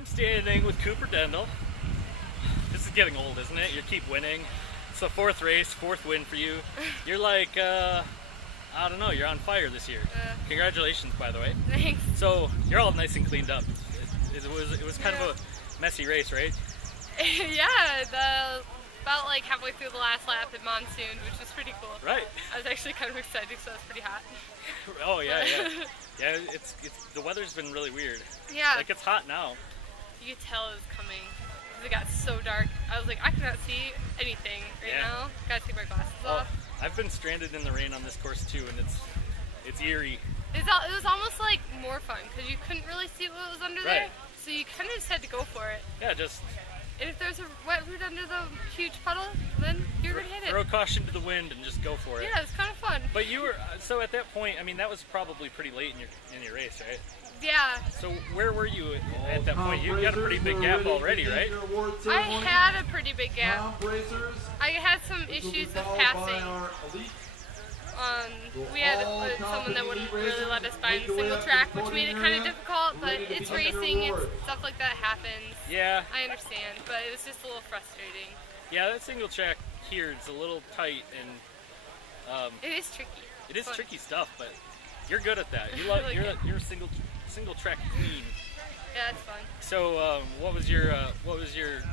I'm standing with Cooper Dendle. This is getting old, isn't it? You keep winning. It's the 4th race, 4th win for you. You're like, I don't know, you're on fire this year. Congratulations, by the way. Thanks. So, you're all nice and cleaned up. It was kind of a messy race, right? Yeah, about like halfway through the last lap at monsoon, which was pretty cool. Right. I was actually kind of excited because it was pretty hot. Oh, yeah, yeah. Yeah, it's the weather's been really weird. Yeah. Like, it's hot now. You could tell it was coming. It got so dark. I was like, I cannot see anything right now. Gotta take my glasses off. I've been stranded in the rain on this course too, and it's eerie. It was almost like more fun because you couldn't really see what was under there, so you kind of just had to go for it. Yeah, just. And if there's a wet root under the huge puddle, then you're gonna hit it. Throw caution to the wind and just go for it. Yeah, it's kind of fun. But you were so at that point. I mean, that was probably pretty late in your race, right? Yeah. So where were you at that point? You got a pretty big gap already, right? I had a pretty big gap. I had some issues with passing. We had someone that wouldn't really let us by in the single track, which made it kind of difficult, but it's racing, it's stuff like that happens. Yeah. I understand, but it was just a little frustrating. Yeah, that single track here is a little tight, and it is tricky. It is tricky stuff, but you're good at that. You're single track queen. Yeah, it's fun. So, what was your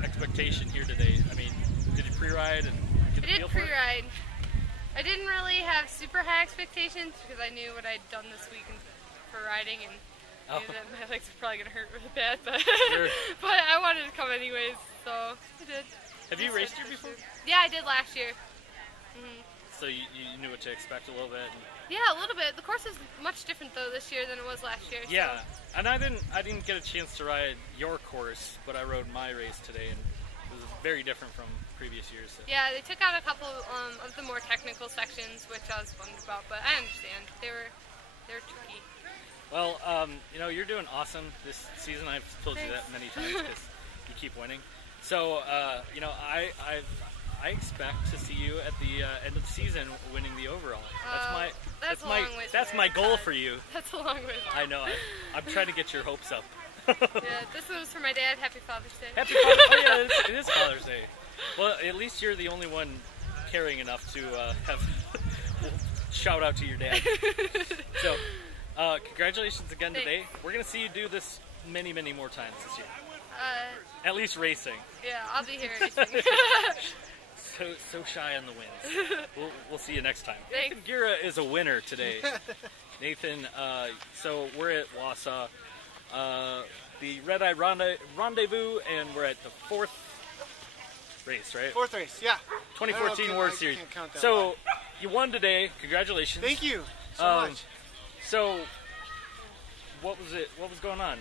expectation here today? I mean, did you pre-ride and get the feel for it? I did pre-ride. I didn't really have super high expectations because I knew what I'd done this week for riding, and knew that my legs were probably gonna hurt really bad, but but I wanted to come anyways, so I did. Have you raced here before? Yeah, I did last year. So you knew what to expect a little bit. Yeah, a little bit. The course is much different though this year than it was last year. Yeah, and I didn't get a chance to ride your course, but I rode my race today, and it was very different from previous years. So. Yeah, they took out a couple of the more technical sections, which I was wondering about, but I understand they're tricky. Well, you know, you're doing awesome this season. I've told you that many times because you keep winning. So, you know, I expect to see you at the end of the season winning the overall. That's my goal for you. That's a long way. I know. I'm trying to get your hopes up. Yeah, this one was for my dad. Happy Father's Day. Happy Father's Day. Oh yeah, it is Father's Day. Well, at least you're the only one caring enough to have shout out to your dad. So, congratulations again today. We're gonna see you do this many more times this year. At least racing. Yeah, I'll be here racing. So shy on the wins. We'll see you next time. Thanks. Nathan Guerra is a winner today. Nathan, so we're at Wausau, the Red Eye Rendezvous, and we're at the 4th race, right? 4th race, yeah. 2014 WORS Series. So you won today. Congratulations. Thank you so much. So what was it? What was going on?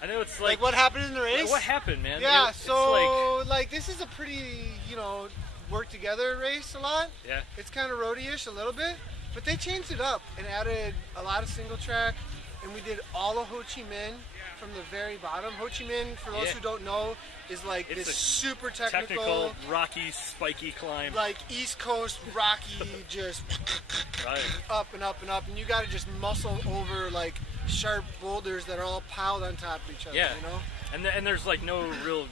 I know it's like what happened in the race? What happened, man? Yeah, so like this is a pretty, you know, work together race a lot. Yeah. It's kind of roadie-ish a little bit, but they changed it up and added a lot of single track, and we did all of Ho Chi Minh from the very bottom. Ho Chi Minh, for those who don't know, is like it's this super technical, rocky, spiky climb. Like East Coast rocky, just up and up and up, and you got to just muscle over like sharp boulders that are all piled on top of each other. Yeah. You know. And there's like no real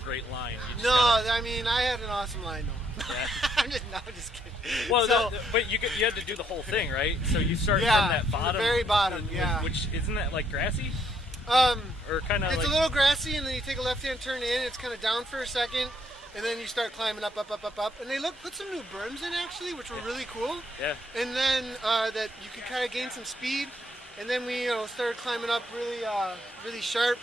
great line. No, I mean I had an awesome line though. Yeah. I'm just kidding. Well, so, but you had to do the whole thing, right? So you start from that bottom, from the very bottom, which isn't that like grassy? Or kind of. It's a little grassy, and then you take a left-hand turn in. It's kind of down for a second, and then you start climbing up. And they put some new berms in actually, which were really cool. Yeah. And then that you could kind of gain some speed, and then we started climbing up really sharp.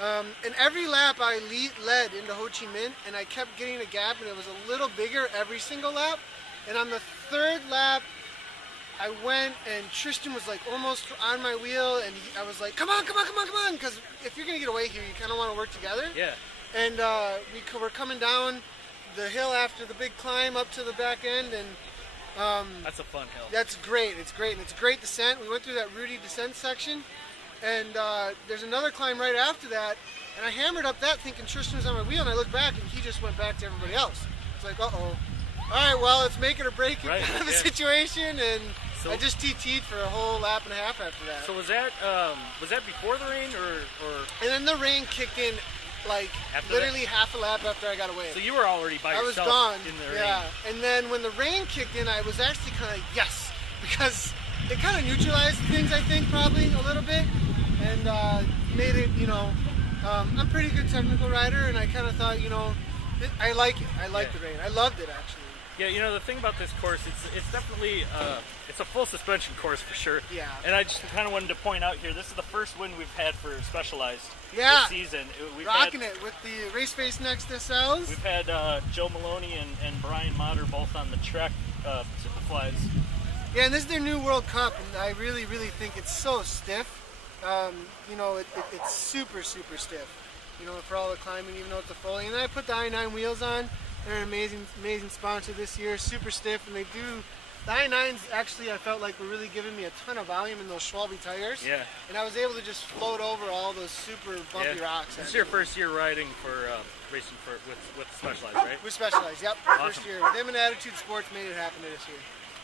And every lap I led into Ho Chi Minh, and I kept getting a gap, and it was a little bigger every single lap. And on the 3rd lap, I went, and Tristan was like almost on my wheel, and I was like, come on, because if you're going to get away here, you kind of want to work together. Yeah. And we were coming down the hill after the big climb up to the back end, and that's a fun hill. That's great. It's great, and it's a great descent. We went through that rooty descent section. And there's another climb right after that, and I hammered up that thinking Tristan was on my wheel, and I looked back, and he just went back to everybody else. It's like, uh-oh. All right, well, it's make it or break it kind of a situation. And So, I just TT'd for a whole lap and a half after that. So was that before the rain or? And then the rain kicked in, like literally half a lap after I got away. So you were already by yourself. I was gone. In the yeah. rain. And then when the rain kicked in, I was actually kind of yes, because it kind of neutralized things, I think, probably a little bit, and made it, I'm a pretty good technical rider, and I kind of thought, I like it. I like the rain. I loved it, actually. Yeah, the thing about this course, it's definitely it's a full suspension course for sure. Yeah. And I just kind of wanted to point out here, this is the first win we've had for Specialized this season. Rocking it with the race face next to cells. We've had Joe Maloney and Brian Motter both on the Trek Superflies. Yeah, and this is their new World Cup, and I really, really think it's so stiff. It's super, super stiff. For all the climbing, even though it's a Foley. And then I put the I-9 wheels on. They're an amazing, amazing sponsor this year. Super stiff, and they do. The I-9s actually, I felt like were really giving me a ton of volume in those Schwalbe tires. Yeah. And I was able to just float over all those super bumpy rocks. This is your first year riding for racing with Specialized, right? With Specialized, yep. Awesome. First year. Them and Attitude Sports made it happen this year.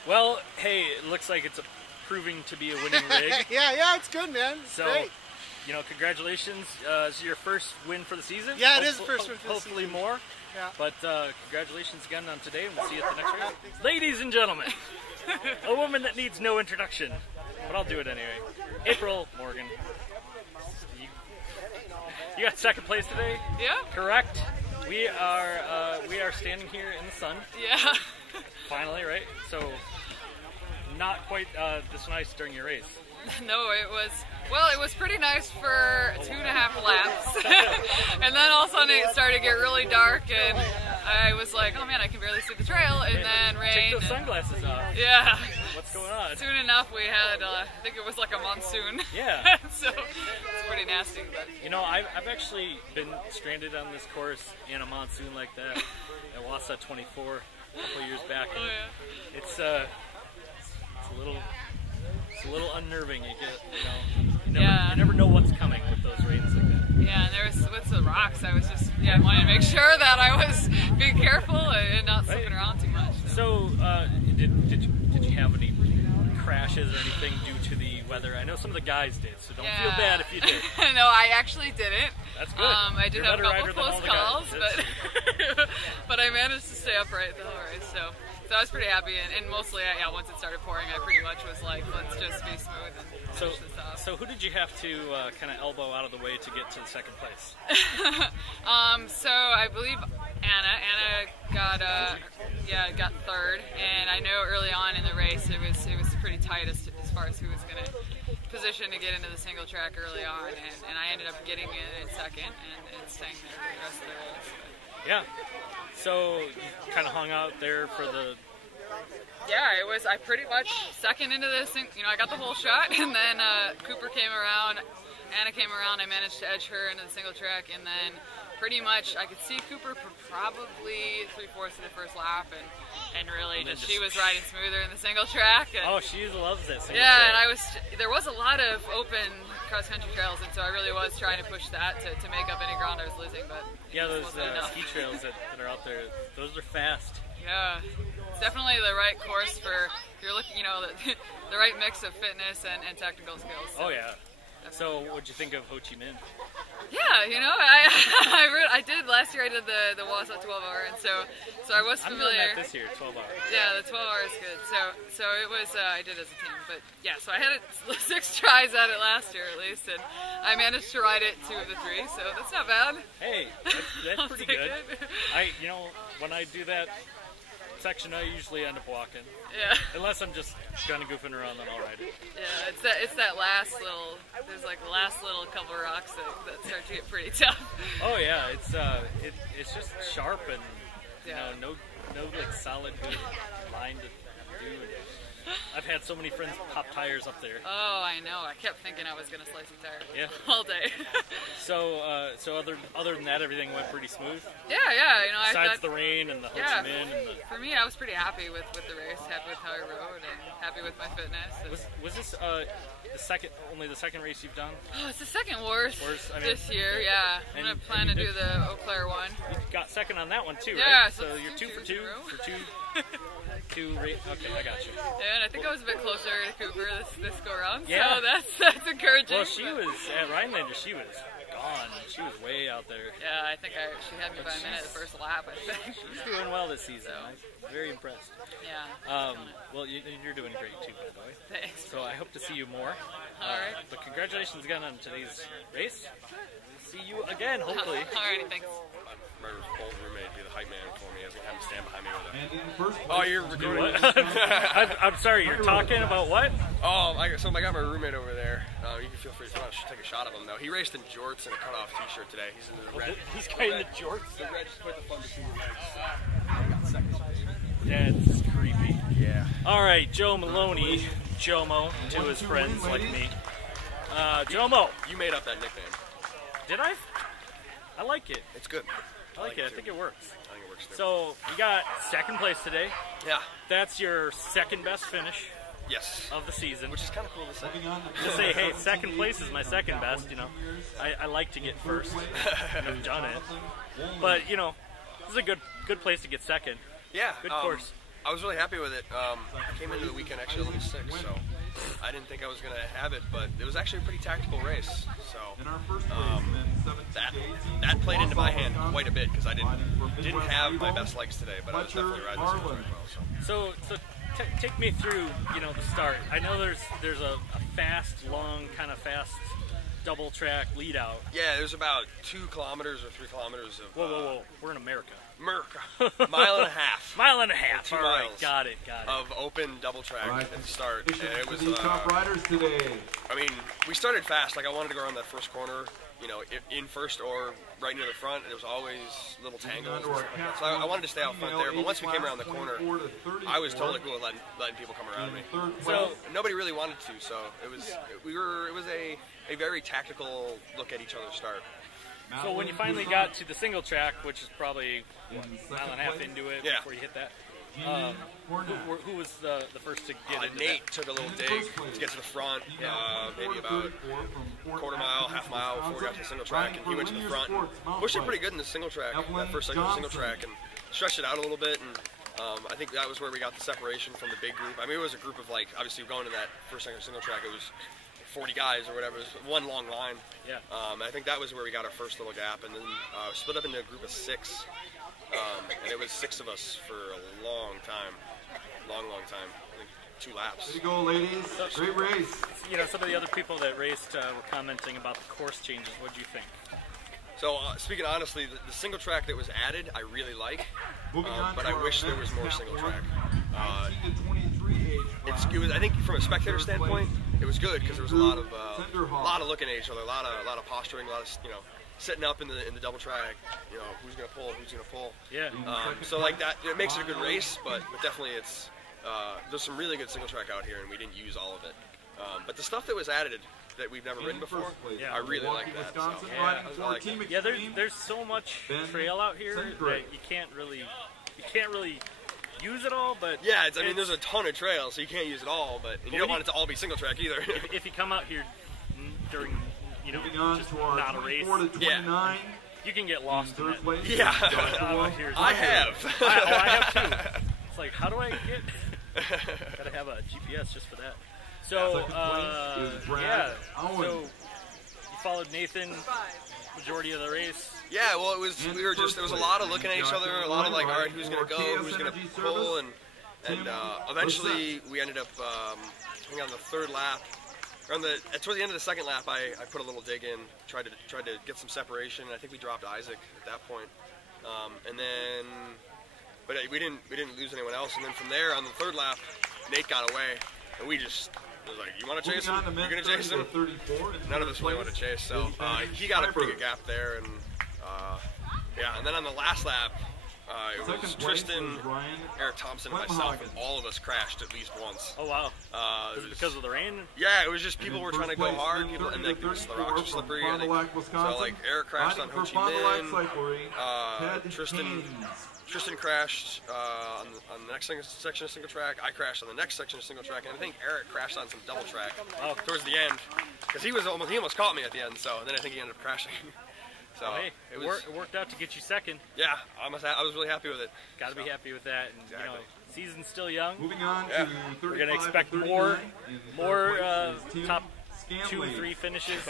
Well, hey, it looks like it's proving to be a winning rig. yeah, it's good, man. It's great. Congratulations. This is your first win for the season. Yeah, it is the first win for the season. Hopefully more. Yeah. But congratulations again on today, and we'll see you at the next race. Ladies and gentlemen, a woman that needs no introduction, but I'll do it anyway. April Morgan. You got second place today? Yeah. Correct. We are standing here in the sun. Yeah. Finally, right? So, not quite this nice during your race. No, it was pretty nice for 2.5 laps. And then all of a sudden it started to get really dark, and I was like, oh man, I can barely see the trail, and then rain. Take those sunglasses off. Yeah. What's going on? Soon enough we had, I think it was like a monsoon. Yeah. So it's pretty nasty. But. I've actually been stranded on this course in a monsoon like that at Wausau 24 a couple years back. Oh, yeah. It's a little unnerving. You never know what's coming with those rains like that. Yeah, and there was with the rocks. I was just wanting to make sure that I was being careful and not slipping around too much. So, did you have any crashes or anything due to the weather? I know some of the guys did, so don't feel bad if you did. No, I actually didn't. That's good. I did You're have a better couple rider close than all calls, the guys. but I managed to stay upright the whole race. So I was pretty happy, and mostly, once it started pouring, I pretty much was like, let's just be smooth and finish this off. So who did you have to kind of elbow out of the way to get to the second place? So I believe Anna got got third, and I know early on in the race it was pretty tight as far as who was going to position to get into the single track early on, and I ended up getting in second and staying there for the rest of the race. Yeah. So you kind of hung out there for the. Yeah, I pretty much second into this thing. I got the whole shot, and then Cooper came around, Anna came around. I managed to edge her into the single track, and then pretty much I could see Cooper for probably 3/4 of the first lap, and really she was riding smoother in the single track. And, she loves that single track. Yeah, and there was a lot of open cross country trails, and so I really was trying to push that to make up any ground I was losing, but those ski trails that are out there, those are fast. Yeah, it's definitely the right course for if you're looking, the right mix of fitness and technical skills. So. Oh yeah. So what'd you think of Ho Chi Minh? Yeah, I did last year. I did the Wausau 12-hour, and so I was familiar. I'm doing that this year, 12-hour. Yeah, the 12-hour is good. So it was I did as a team, but yeah. So I had 6 tries at it last year at least, and I managed to ride it 2 of the 3. So that's not bad. Hey, that's pretty good. When I do that section, I usually end up walking. Yeah. Unless I'm just kind of goofing around, then I'll ride it. Yeah, it's that last little. There's like the last little couple of rocks that start to get pretty tough. Oh yeah, it's just sharp and no like solid good line to do. I've had so many friends pop tires up there. Oh, I know. I kept thinking I was gonna slice a tire. Yeah. All day. So other than that, everything went pretty smooth. Yeah. Besides the rain and the Ho Chi Minh for me, I was pretty happy with the race. Happy with how I rode, and happy with my fitness. Was this only the second race you've done? Oh, it's the second WORS this year. Yeah, I'm gonna plan to do the Eau Claire one. You got second on that one too, right? Yeah. So you're 2 for 2 for 2. Okay, I got you. And good. I think I was a bit closer to Cooper this go around, Yeah. so that's encouraging. Well, she was at Rhinelander. She was gone. She was way out there. Yeah, I think she had me by a minute the first lap, I think. She's doing well this season. I'm very impressed. Yeah. Well, you're doing great too, by the way. Thanks. So I hope to see you more. All right. But congratulations again on today's race. See you again, hopefully. Alrighty, thanks. My old roommate be the hype man for me as we have him stand behind me with it. Oh, you're recording? I'm sorry, you're talking about what? Oh, I got my roommate over there. You can feel free to take a shot of him, though. He raced in jorts and a cutoff t-shirt today. He's in the red. He's got in the jorts? The red just put the fun between your legs. That's creepy. Yeah. All right, Joe Maloney, Jomo to his friends like me. Jomo. You made up that nickname. Did I? I like it. It's good. I like it. I think it works. I think it works too. So you got second place today. Yeah. That's your second best finish. Yes. Of the season. Which is kind of cool to say. To say, hey, second place is my second best, you know. I like to get first. I've done it. But, you know, this is a good place to get second. Yeah. Good course. I was really happy with it. I came into the weekend actually 11-6, so I didn't think I was going to have it, but it was actually a pretty tactical race. So that played into my hand quite a bit because I didn't have my best legs today, but I was definitely riding this one well. So take me through, you know, the start. I know there's a fast, long, kind of fast double track lead out. Yeah, there's about 2 kilometers or 3 kilometers of. Whoa! We're in America. Mile and a half. Mile and a half. 2 All miles. Right, got it. Of open double track at the start, and it was. Top riders today. I mean, we started fast. Like I wanted to go around that first corner, you know, in first or right near the front. And it was always little tangles. And stuff like that. So I wanted to stay out front there. But once we came around the corner, I was totally cool with letting people come around me. So nobody really wanted to. So it was a very tactical look at each other's start. So when you finally got to the single track, which is probably a mile and a half into it before you hit that, who was the first to get into Nate took a little dig to get to the front, maybe about quarter mile, half mile before we got to the single track, and he went to the front and pushed it pretty good in the single track, that first section of the single track, and stretched it out a little bit, and I think that was where we got the separation from the big group. I mean, it was a group of, like, obviously going to that first section of single track, it was 40 guys or whatever. It was one long line. Yeah. I think that was where we got our first little gap, and then split up into a group of 6. And it was 6 of us for a long time. Long time. I think 2 laps. There you go, ladies. Great race. You know, some of the other people that raced were commenting about the course changes. What did you think? So, speaking honestly, the single track that was added, I really like. But I wish there was more single track. It was, I think, from a spectator standpoint, it was good because there was a lot of looking at each other, a lot of posturing, a lot of, you know, sitting up in the double track. You know, who's gonna pull. Yeah. So like that, it makes it a good race, but definitely it's there's some really good single track out here, and we didn't use all of it. But the stuff that was added that we've never ridden before, I really like that. So, there's so much trail out here that you can't really use it all, but yeah, I mean, there's a ton of trails, so you can't use it all, but you don't want it to all be single track either. if you come out here during, you know, just not a race, you can get lost in it. Yeah, I have. I have too. It's like, how do I get? Gotta have a GPS just for that. So, so you followed Nathan majority of the race. Yeah, well, it was there was a lot of looking at each other, a lot of like, all right, who's gonna go, who's gonna pull, and eventually we ended up I think on the 3rd lap, or towards the end of the 2nd lap, I put a little dig in, tried to get some separation, and I think we dropped Isaac at that point, but we didn't lose anyone else, and then from there on the 3rd lap, Nate got away, and we just. I was like, you want to chase him? You're going to chase him? None of us really want to chase, so he got a pretty good gap there, and and then on the last lap, it was Tristan, Eric Thompson, and myself, and all of us crashed at least once. Oh, wow. Was it because of the rain? Yeah, it was just people were trying to go hard, and like, the rocks were slippery, so like Eric crashed on Ho Chi Minh, Kristen crashed on the next section of single track. I crashed on the next section of single track, and I think Eric crashed on some double track towards the end because he almost caught me at the end. So then I think he ended up crashing. So hey, it worked out to get you second. Yeah, I was really happy with it. Got to be happy with that, and you know, season's still young. Moving on Yeah. to We're going to 35 expect and more 39 is top Scanley. 2-3 finishes.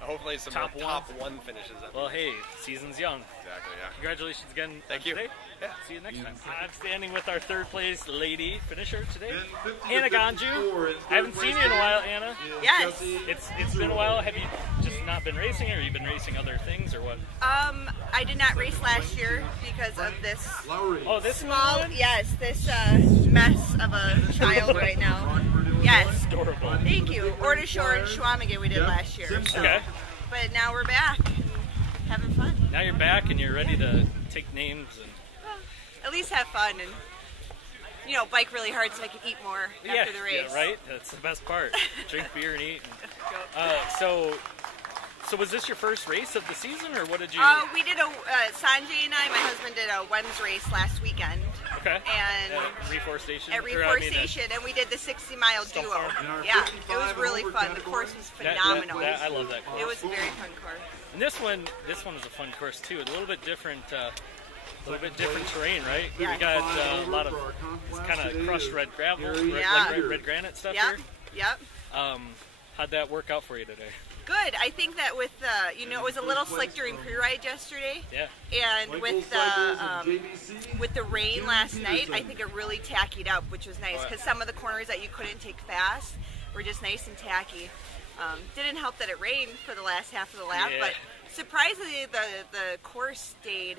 Hopefully some Top top one finishes. Well, hey, season's young. Exactly, yeah. Congratulations again. Thank you. Today. Yeah. See you next time. I'm standing with our third place lady finisher today, Then 50 Anna to Ganju. 54 in I haven't third seen you place in a while, today Anna. is Yes. Jesse It's been a while. Have you just not been racing, or have you been racing other things, or what? I did not race last year because of this Lowry. Oh, this small, one? yes, this mess of a child right now. Yes. Adorable. Thank you. Orta Shore and Schwamigan we did last year. So. Okay. But now we're back and having fun. Now you're back and you're ready to take names and At least have fun and, you know, bike really hard so I can eat more after the race. Yeah, right. That's the best part. Drink beer and eat. So was this your first race of the season, or what did you? We did Sanjay and I, my husband, did a WORS race last weekend. Okay. And Reforestation. at Reforestation, and we did the 60-mile Stump duo. farm. Yeah, it was really fun. The course was phenomenal. I love that course. It was a very fun course. And this one was a fun course too. A little bit different terrain, right? Yeah. We got a lot of kind of crushed red gravel, Yeah. like red granite stuff Yep, here. yep. How'd that work out for you today? Good. I think that with you know, it was a little slick during pre-ride yesterday. Yeah. And with the rain last night, I think it really tackied up, which was nice because some of the corners that you couldn't take fast were just nice and tacky. Didn't help that it rained for the last half of the lap, Yeah. but surprisingly the course stayed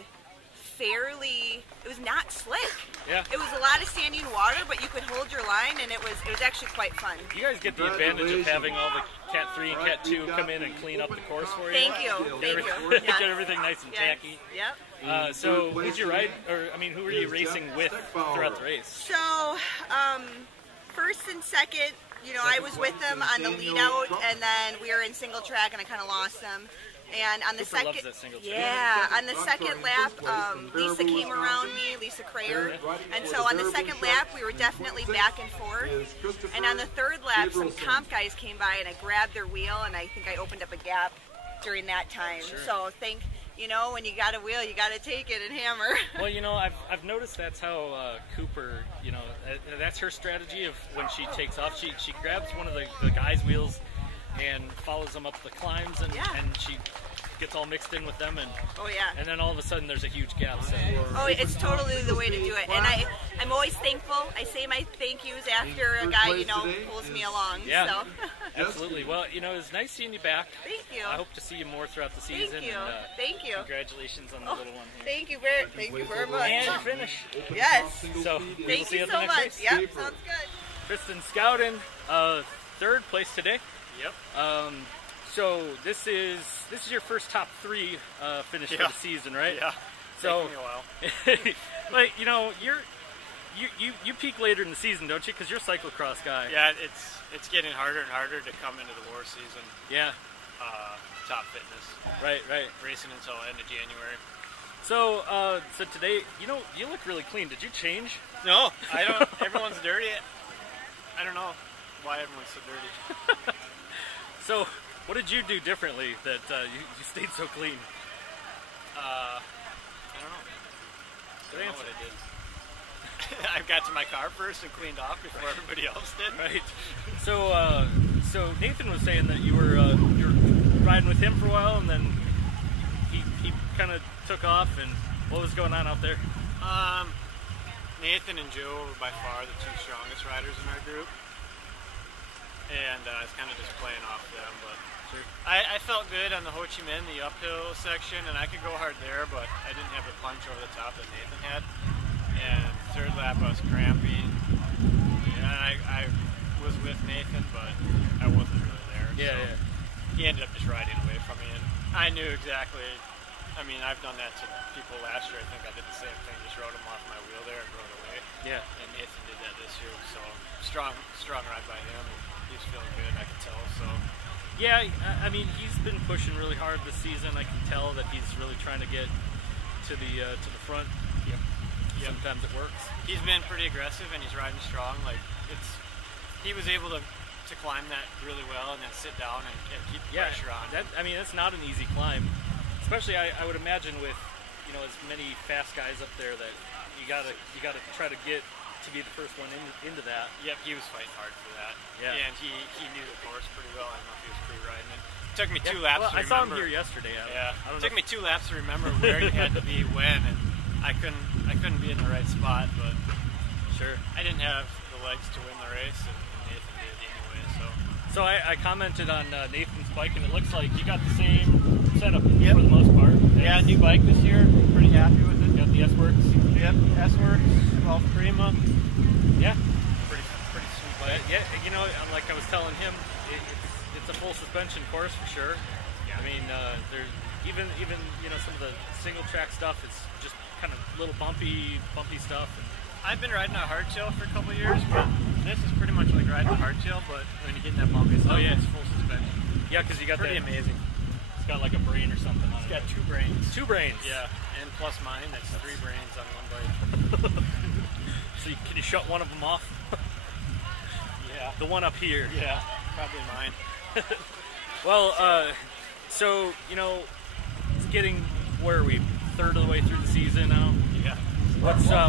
fairly. It was not slick. Yeah. It was a lot of standing water, but you could hold your line, and it was actually quite fun. You guys get the advantage of having all the Cat 3 and Cat 2 come in and clean up the course for you. Thank you. Thank you. Get everything nice and tacky. Yep. So who'd you ride, or I mean, who were you racing with throughout the race? So, first and second, you know, I was with them on the lead out, and then we were in single track, and I kind of lost them. And on the Cooper loves second, that single track. yeah, on the second lap, Lisa came around me, Lisa Krayer, and so on the second lap, we were definitely back and forth. And on the third lap, some comp guys came by, and I grabbed their wheel, and I think I opened up a gap during that time. Sure. So you know, when you got a wheel, you got to take it and hammer. Well, you know, I've noticed that's how Cooper, you know, that's her strategy of when she takes off. She grabs one of the guys' wheels and follows them up the climbs, and she gets all mixed in with them, and and then all of a sudden there's a huge gap. So. Oh, it's totally the way to do it, and I'm always thankful. I say my thank yous after a guy, you know, pulls me along. Yeah, so. Absolutely. Well, you know, it was nice seeing you back. Thank you. I hope to see you more throughout the season. Thank you. And, thank you. Congratulations on the little one here. Thank you very much. And you finish. Yes. So Thank see you at the so next much. race. Yep, sounds good. Tristan Schouten, third place today. Yep. So this is your first top 3 finish for the season, right? Yeah. So, taking me a while. but you know, you peak later in the season, don't you? Because you're a cyclocross guy. Yeah, it's getting harder and harder to come into the WORS season. Yeah. Top fitness. Right. Racing until end of January. So, so today, you know, you look really clean. Did you change? No, I don't. Everyone's dirty. I don't know why everyone's so dirty. So, what did you do differently that you stayed so clean? I don't know. I don't know what I did. I got to my car first and cleaned off before everybody else did. Right. So, so Nathan was saying that you were riding with him for a while, and then he kind of took off. And what was going on out there? Nathan and Joe were by far the 2 strongest riders in our group, and I was kind of just playing off them. But I felt good on the Ho Chi Minh, the uphill section, and I could go hard there, but I didn't have the punch over the top that Nathan had. And third lap I was cramping, and I was with Nathan, but I wasn't really there. Yeah. He ended up just riding away from me, and I knew exactly. I mean, I've done that to people last year. I think I did the same thing, just rode him off my wheel there and rode away. Yeah. And Nathan did that this year, so strong ride by him, and he's feeling good, I can tell. So. Yeah, I mean, he's been pushing really hard this season. I can tell that he's really trying to get to the front. Yep. Sometimes it works. He's been pretty aggressive, and he's riding strong. Like he was able to climb that really well, and then sit down and keep the pressure on. I mean, that's not an easy climb, especially I would imagine with, you know, as many fast guys up there that you gotta try to get to be the first one into that. Yep, he was fighting hard for that. Yeah. And he knew the course pretty well. I don't know if he was pre-riding it. It took me 2 laps to remember. I saw him here yesterday. It took me 2 laps to remember where you had to be when, and I couldn't be in the right spot, but sure. I didn't have the legs to win the race, and Nathan did anyway, so. So I commented on Nathan's bike, and it looks like you got the same setup for the most part. Yeah, new bike this year. Pretty happy with it. Got the S-Works. Yep, S-Works, Golf Prima. Yeah. Pretty sweet bike. Yeah, you know, like I was telling him, it's a full suspension course for sure. Yeah. I mean, there's even you know, some of the single track stuff. It's just kind of little bumpy stuff. I've been riding a hardtail for a couple of years, but this is pretty much like riding a hardtail, but when you get in that bumpy stuff, it's full suspension. Yeah, because you got pretty amazing. It's got like a brain or something on it. It's got 2 brains. 2 brains. Yeah, and plus mine, that's 3 brains on one bike. So can you shut one of them off? Yeah. The one up here. Yeah, probably mine. Well, so you know, it's getting, where are we? 1/3 of the way through the season now. Yeah.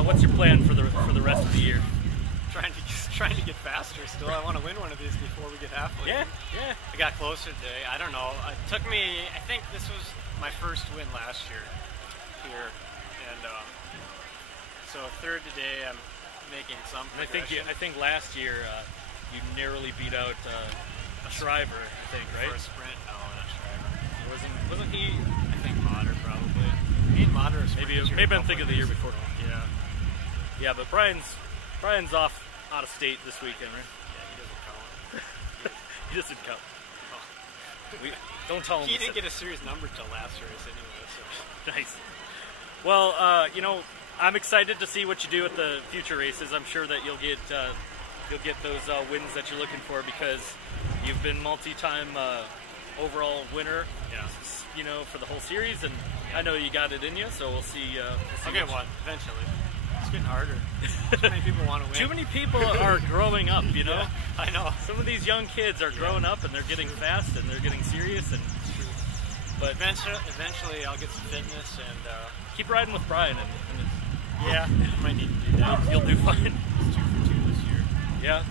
What's your plan for the rest of the year? Trying to get faster still. I want to win one of these before we get halfway. Yeah. I got closer today. I don't know. It took me, I think this was my first win last year here. And so 3rd today, I'm making some progression. I think last year you narrowly beat out Shriver, I think, right? For a sprint? No, not Shriver. Wasn't he? I think Motter probably. He and Motter are maybe I'm thinking the year before. Yeah. Yeah, but Brian's off out of state this weekend, right? Yeah, he doesn't count. He doesn't count. Oh. Don't tell him. He didn't get a series number till last race anyway. So. Nice. Well, you know, I'm excited to see what you do at the future races. I'm sure that you'll get those wins that you're looking for, because you've been multi-time overall winner. Yeah. You know, for the whole series, and I know you got it in you. So we'll see. I'll get one eventually. It's getting harder. Too many people want to win. Too many people are growing up, you know? Yeah, I know. Some of these young kids are growing up, and they're getting fast, and they're getting serious, and but eventually I'll get some fitness and keep riding with Brian. And yeah, I might need to do that. You'll do fine. It's 2 for 2 this year. Yeah.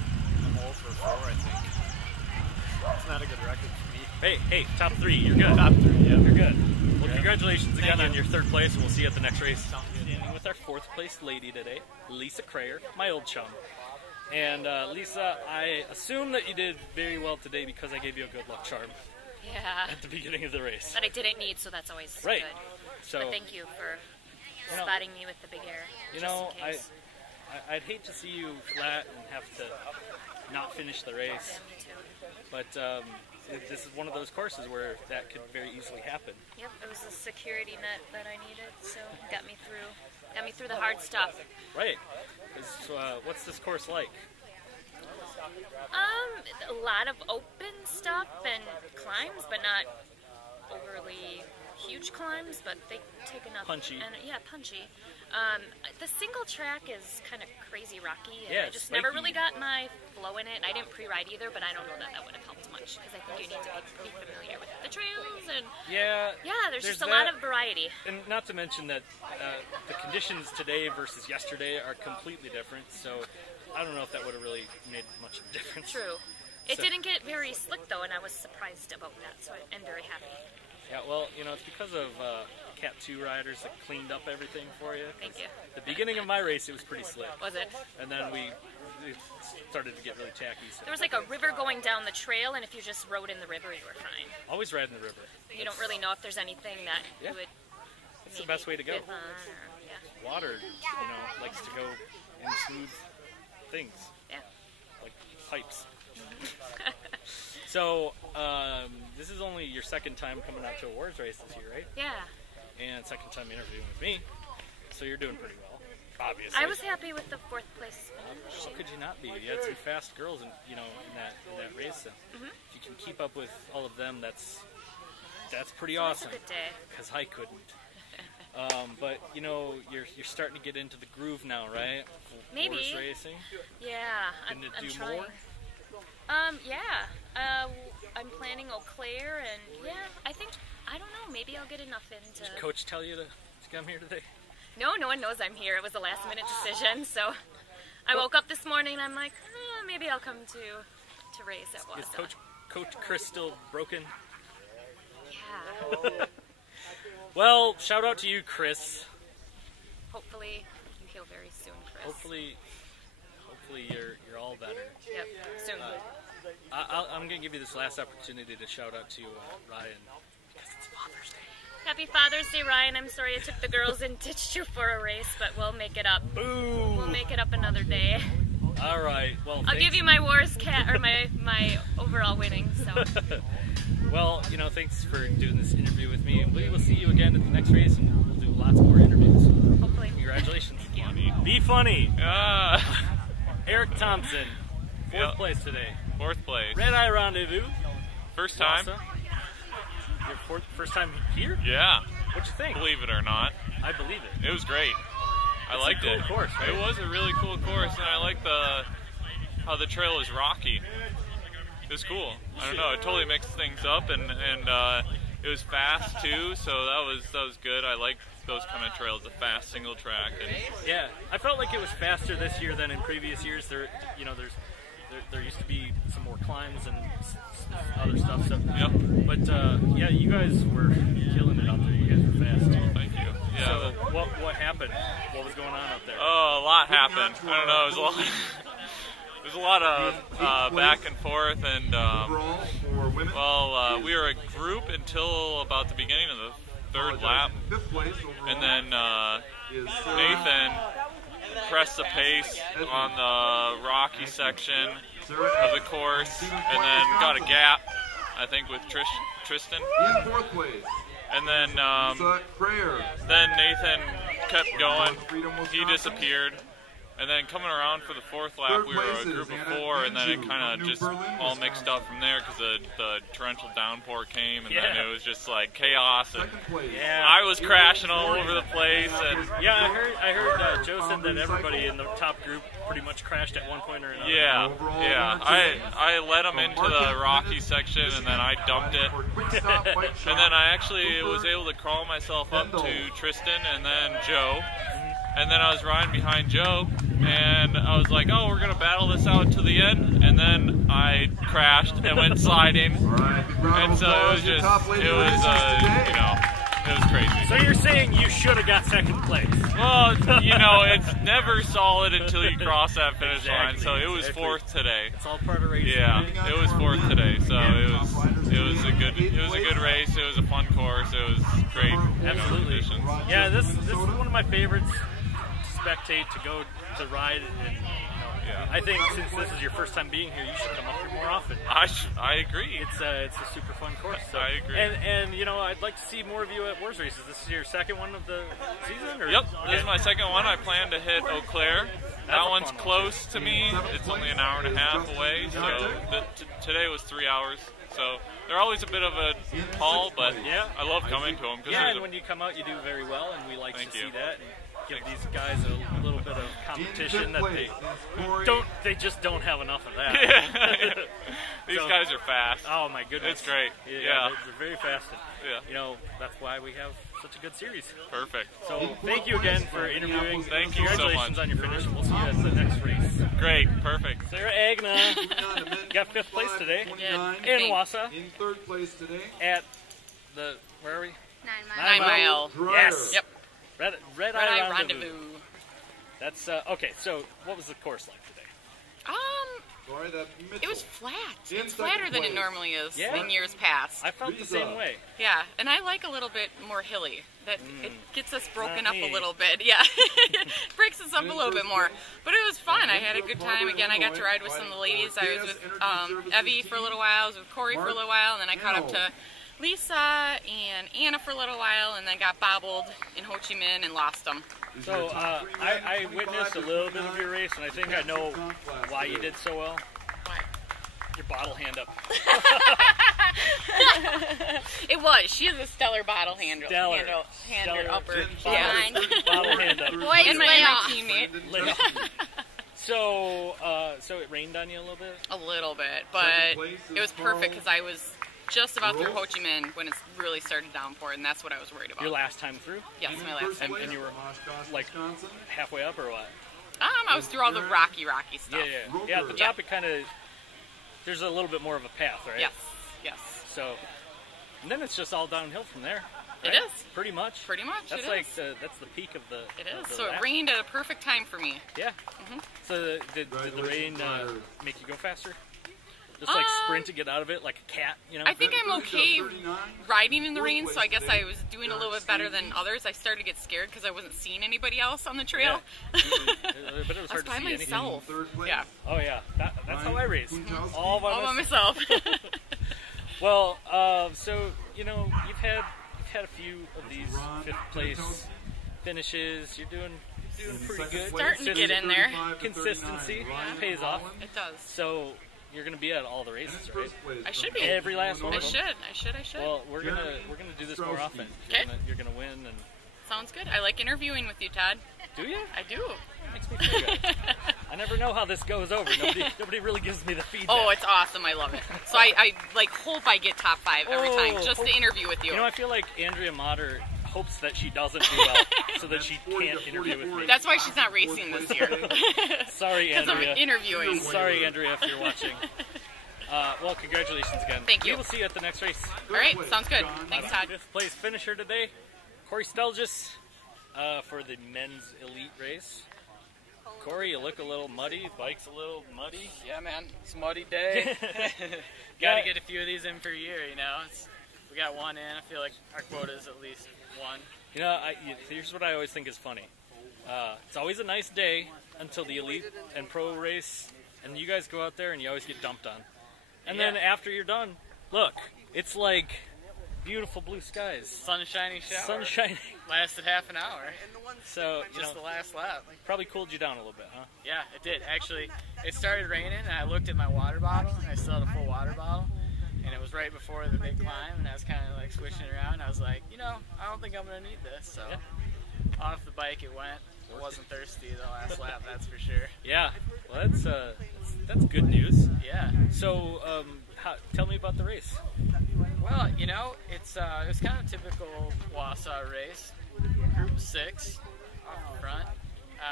I'm 0 for 4, I think. It's not a good record for me. Hey, top 3, you're good. Top 3, yeah. You're good. Well, congratulations again you. on your 3rd place, and we'll see you at the next race. Sounds good. Standing with our 4th place lady today, Lisa Krayer, my old chum. And Lisa, I assume that you did very well today because I gave you a good luck charm Yeah. at the beginning of the race. That I didn't need, so that's always Right. good. So, but thank you for spotting me with the big air. You just know, in case. I'd hate to see you flat and have to not finish the race. Yeah, me too. But this is one of those courses where that could very easily happen. Yep, it was a security net that I needed, so it got me through the hard stuff. Right. So, what's this course like? A lot of open stuff and climbs, but not overly huge climbs, but they take enough. Punchy. And, yeah, punchy. The single track is kind of crazy rocky, and Yeah, I just spiky. never really got my flow in it. I didn't pre-ride either, but I don't know that would have helped much, because I think you need to be familiar with the trails, and Yeah, there's just a lot of variety. And not to mention that the conditions today versus yesterday are completely different, so I don't know if that would have really made much of a difference. True. It So- didn't get very slick, though, and I was surprised about that, so I'm very happy. Yeah, well, you know, it's because of Cat 2 riders that cleaned up everything for you. Thank you. The beginning of my race, it was pretty slick. Was it? And then it started to get really tacky. So There was like a river going down the trail, and if you just rode in the river, you were fine. always ride in the river. You don't really know if there's anything that Yeah. you would. It's the best way to go. dip on, or, yeah. Water, you know, likes to go in smooth things, Yeah. like pipes. So, this is only your 2nd time coming out to a WORS race this year, right? Yeah. And 2nd time interviewing with me. So you're doing pretty well, obviously. I was happy with the 4th place finish. How could you not be? You had some fast girls in that race. And if you can keep up with all of them, that's pretty awesome. It was a good day. Because I couldn't. But you know, you're starting to get into the groove now, right? Maybe. WORS racing. Yeah, I'm Gonna do trying. more? Yeah. I'm planning Eau Claire, and I don't know, maybe I'll get enough in to... Did Coach tell you to come here today? No one knows I'm here. It was a last-minute decision, so I woke up this morning and I'm like, maybe I'll come to race at Wausau. Is Coach Chris still broken? Yeah. Well, shout out to you, Chris. Hopefully you heal very soon, Chris. Hopefully you're all better. Yep, soon. I'm gonna give you this last opportunity to shout out to Ryan because it's Father's Day. Happy Father's Day, Ryan. I'm sorry I took the girls and ditched you for a race, but we'll make it up. Boom! We'll make it up another day. All right. Well, I'll give you my WORS or my overall winning. So. Well, thanks for doing this interview with me. We will see you again at the next race, and we'll do lots more interviews. Hopefully. Congratulations. Be funny. Eric Thompson, fourth place today. Fourth place. Red Eye Rendezvous. First time. Your first time here? Yeah. What'd you think? Believe it or not. I believe it. It was great. I liked it. Cool course, right? It was a really cool course, and I liked how the trail is rocky. It was cool. I don't know. It totally mixed things up, and it was fast too. So that was good. I like those kind of trails, the fast single track. And yeah, I felt like it was faster this year than in previous years. There used to be some more climbs and other stuff. So, yep. But yeah, you guys were killing it out there. You guys were fast. Thank you. Yeah. So what happened? What was going on up there? Oh, a lot happened. I don't know. It was a lot. There's a lot of back and forth, and we were a group until about the beginning of the third lap, and then Nathan pressed the pace on the rocky section of the course, and then got a gap, I think, with Tristan. And then Nathan kept going. He disappeared. And then coming around for the fourth lap, we were a group of 4, and then it kind of just all mixed up from there because the torrential downpour came, and then it was just like chaos, and I was crashing all over the place. And yeah, I heard Joe said that everybody in the top group pretty much crashed at one point or another. Yeah. I led them into the rocky section, and then I dumped it. And then I actually was able to crawl myself up to Tristan and then Joe. And then I was riding behind Joe, and I was like, oh, we're going to battle this out to the end. And then I crashed and went sliding. And so it was just, it was crazy. So you're saying you should have got second place? Well, it's never solid until you cross that finish line. So it was fourth today. It's all part of racing. Yeah, it was fourth today. So it was a good race. It was a fun course. It was great. Absolutely. Yeah, this is one of my favorites. Spectate, to go to ride, and I think since this is your first time being here, you should come up here more often. I agree. It's a super fun course. So. I agree. And I'd like to see more of you at WORS races. This is your second one of the season? Or? Yep, this is my second one. I plan to hit Eau Claire. That one's close to me. It's only an hour and a half away. So today was 3 hours. So they're always a bit of a haul, but I love coming to them. And when you come out, you do very well, and we like to see that. And give these guys a little bit of competition that they just don't have enough of that. These guys are fast. Oh my goodness. It's great. Yeah. They're very fast. And, that's why we have such a good series. Perfect. So thank you again for interviewing. Thank you so much. Congratulations on your finish. We'll see you at the next race. Great. Perfect. Sarah Agna got 5th place today in Wausau. In 3rd place today at where are we? 9 Mile. Yes. Yep. Red Eye Rendezvous. That's okay. So, what was the course like today? It was flat. It's flatter than it normally is in years past. I felt the same way. Yeah, and I like a little bit more hilly. That it gets us broken up a little bit. Yeah, breaks us up a little bit more. But it was fun. I had a good time. Again, I got to ride with some of the ladies. I was with Evie for a little while. I was with Cory for a little while, and then I caught up to Lisa and Anna for a little while, and then got bobbled in Ho Chi Minh and lost them. So I witnessed a little bit of your race, and I think I know why you did so well. Why? Your bottle hand up. It was. She is a stellar bottle handle. Hander upper. Bottle hand up. Boys, and my teammate. So it rained on you a little bit? A little bit, but it was perfect because I was just about through Ho Chi Minh when it really started downpouring, and that's what I was worried about. Your last time through? Yes, my last time. And you were like halfway up or what? I was through all the rocky stuff. Yeah, at the top it kind of, there's a little bit more of a path, right? Yes. So, and then it's just all downhill from there. Right? It is. Pretty much. That's that's the peak of the. It is. The so lap. It rained at a perfect time for me. Yeah. So did the rain make you go faster? Just like sprint to get out of it like a cat, you know? I think I'm okay riding in the rain, so I guess I was doing a little bit better than others. I started to get scared because I wasn't seeing anybody else on the trail. But it was hard by to see myself. anything. Yeah. Oh yeah, that's how I race. All by myself. Well, so you've had a few of these 5th place finishes. You're doing pretty good. Starting to get in there. Consistency pays off. It does. So you're gonna be at all the races, right? I should be. Every last one. I should. Well, we're gonna do this more often. Okay. You're gonna win and. Sounds good. I like interviewing with you, Todd. Do you? I do. Makes me feel good. I never know how this goes over. Nobody really gives me the feedback. Oh, it's awesome. I love it. So I hope I get top 5 every time just to interview with you. You know, I feel like Andrea Motter hopes that she doesn't do well so that she can't interview with me. That's why she's not racing this year. Sorry, Andrea. Because I'm interviewing. Sorry, Andrea, if you're watching. Well, congratulations again. Thank you. We will see you at the next race. All right, sounds good. Thanks, Todd. 5th place finisher today, Cory Stelljes, for the men's elite race. Cory, you look a little muddy. Bike's a little muddy. Yeah, man. It's a muddy day. Got to get a few of these in per year, you know. We got one in. I feel like our quota is at least one. You know, here's what I always think is funny. It's always a nice day until the elite and pro race, and you guys go out there and you always get dumped on. And then after you're done, look, it's like beautiful blue skies. Sunshiny shower. Sunshiny. Lasted half an hour. So, just the last lap. Probably cooled you down a little bit, huh? Yeah, it did. Actually, it started raining, and I looked at my water bottle, and I still had a full water bottle. And it was right before the big climb, and I was kind of like swishing around. I was like, I don't think I'm going to need this. So off the bike it went. I wasn't thirsty the last lap, that's for sure. Yeah, well, that's good news. Yeah. So, tell me about the race. Well, it was kind of a typical Wausau race. Group 6 off the front. A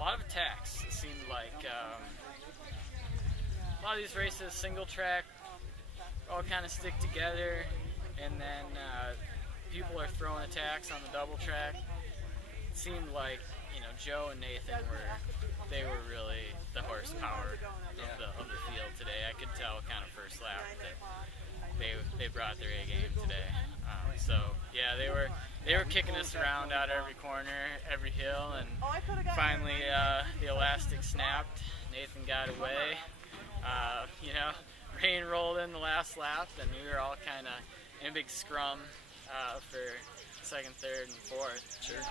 lot of attacks. It seemed like a lot of these races, single track, all kind of stick together, and then people are throwing attacks on the double track. It seemed like Joe and Nathan were really the horsepower of the field today. I could tell kind of first lap that they brought their A game today. So yeah, they were kicking us around out every corner, every hill, and finally the elastic snapped. Nathan got away. Rain rolled in the last lap, and we were all kind of in a big scrum for 2nd, 3rd, and 4th. Sure.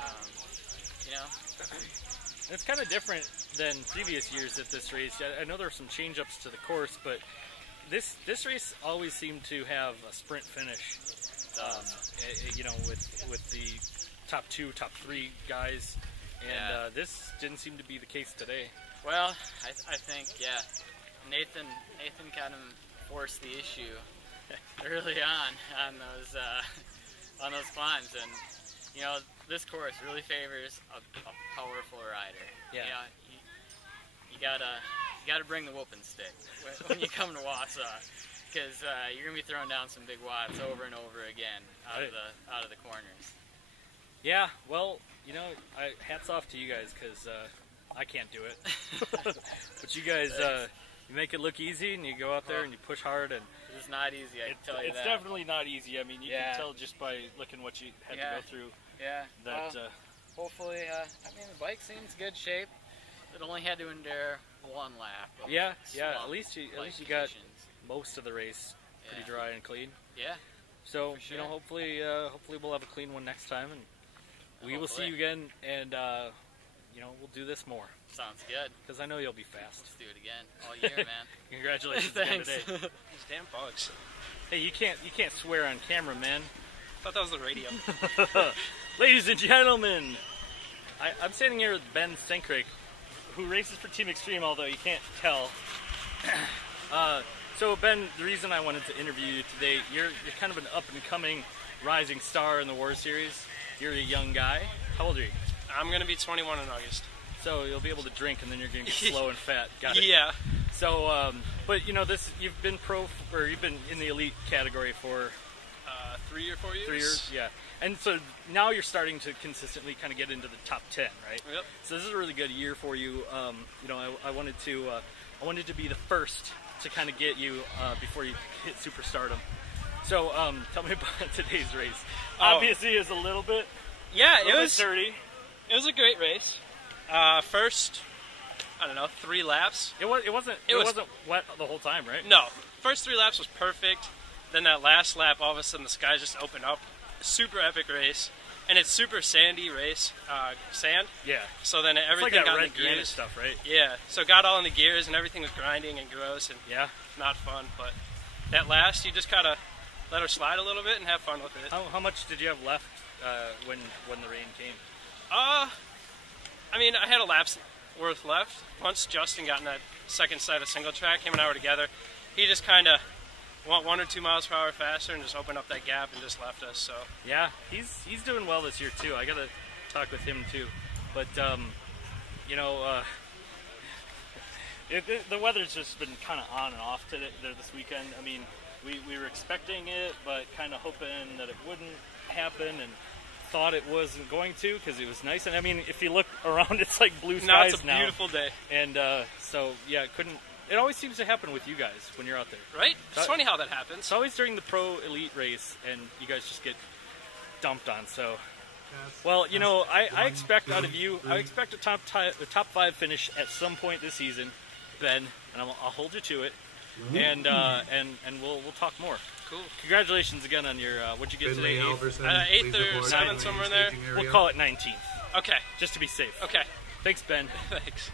It's kind of different than previous years at this race. I know there were some change-ups to the course, but this race always seemed to have a sprint finish. With the top 2, top 3 guys, and this didn't seem to be the case today. Well, I think Nathan kind of forced the issue early on those climbs, and this course really favors a powerful rider. Yeah. You gotta bring the whooping stick when you come to Wausau, because you're gonna be throwing down some big watts over and over again out of the corners. Yeah, well, hats off to you guys, because I can't do it. But you guys, you make it look easy, and you go out there and you push hard, and it's not easy. I can tell you that. It's definitely not easy. I mean, you can tell just by looking what you had to go through. Yeah. That hopefully, the bike seems good shape. It only had to endure one lap. Yeah. At least you got most of the race pretty dry and clean. Yeah. So hopefully we'll have a clean one next time, and we will see you again, and we'll do this more. Sounds good. Because I know you'll be fast. Let's do it again all year, man. Congratulations again today. These damn bugs. Hey, you can't swear on camera, man. I thought that was the radio. Ladies and gentlemen, I'm standing here with Ben Senkerik, who races for Team Extreme, although you can't tell. So Ben, the reason I wanted to interview you today, you're kind of an up-and-coming rising star in the WORS series. You're a young guy. How old are you? I'm going to be 21 in August. So you'll be able to drink, and then you're going to get slow and fat. Got it. Yeah. So, but you know, you've been you've been in the elite category for 3 or 4 years. 3 years, yeah. And so now you're starting to consistently kind of get into the top 10, right? Yep. So this is a really good year for you. You know, I wanted to be the first to kind of get you before you hit superstardom. So tell me about today's race. Obviously, it was a little bit. Yeah, it was dirty. It was a great race. First, I don't know, 3 laps. It wasn't wet the whole time, right? No. First 3 laps was perfect. Then that last lap, all of a sudden the sky just opened up. Super epic race, and it's super sandy race, sand. Yeah. So then everything like got red in the gears. Stuff, right? Yeah. So it got all in the gears, and everything was grinding and gross and not fun. But that last, you just gotta let her slide a little bit and have fun with it. How much did you have left when the rain came? I mean, I had a lap's worth left. Once Justin got in that second side of single track, him and I were together. He just kind of went 1 or 2 miles per hour faster and just opened up that gap and just left us. So yeah, he's doing well this year too. I gotta talk with him too. But you know, the weather's just been kind of on and off this weekend. I mean, we were expecting it, but kind of hoping that it wouldn't happen, and thought it wasn't going to because it was nice. And I mean, if you look around, it's like blue skies now. It's a beautiful day. And so yeah, it couldn't. It always seems to happen with you guys when you're out there. Right? It's funny how that happens. It's always during the pro elite race, and you guys just get dumped on. So, well, you know, I expect out of you, I expect a top 5 finish at some point this season, Ben, and I'll hold you to it. And we'll talk more. Cool. Congratulations again on your what'd you get today? 8th or 7th, somewhere in there. We'll call it 19th. Okay. Just to be safe. Okay. Thanks, Ben. Thanks.